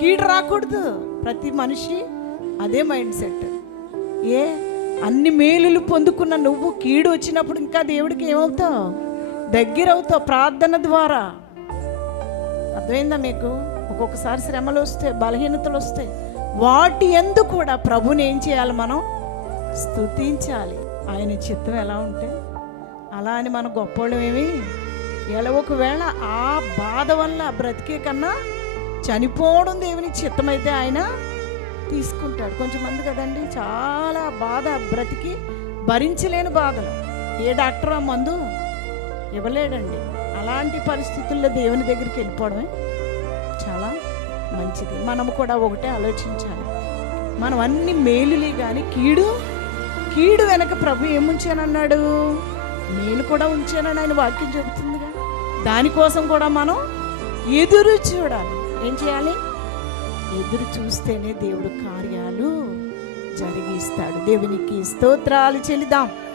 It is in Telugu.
కీడు రాకూడదు. ప్రతి మనిషి అదే మైండ్ సెట్. అన్ని మేలులు పొందుకున్న నువ్వు కీడు వచ్చినప్పుడు ఇంకా దేవుడికి ఏమవుతావు? దగ్గర అవుతావు ప్రార్థన ద్వారా. అర్థమైందా మీకు? ఒక్కొక్కసారి శ్రమలు వస్తాయి, బలహీనతలు వస్తాయి. వాటి యందు కూడా ప్రభుని ఏం చేయాలి? మనం స్తుతించాలి. ఆయన చిత్తం ఎలా ఉంటే అలా అని మనం గొప్పోళ్ళమేమి ఎలా. ఒకవేళ ఆ బాధ వల్ల బ్రతికే కన్నా చనిపోవడం దేవుని చిత్తమైతే ఆయన తీసుకుంటాడు. కొంచెంమంది కదండి చాలా బాధ బ్రతికి భరించలేని బాధలు. ఏ డాక్టర్ ఆ మందు ఇవ్వలేడండి. అలాంటి పరిస్థితుల్లో దేవుని దగ్గరికి వెళ్ళిపోవడమే చాలా మంచిది. మనము కూడా ఒకటే ఆలోచించాలి. మనం అన్ని మేలులే కానీ కీడు వెనక ప్రభు ఏముంచానన్నాడు? నేను కూడా ఉంచానని ఆయన వాక్యం చెబుతుందిగా. దానికోసం కూడా మనం ఎదురు చూడాలి. ఏం చేయాలి? ఎదురు చూస్తేనే దేవుడు కార్యాలు జరిగిస్తాడు. దేవునికి స్తోత్రాలు చెల్లిద్దాం.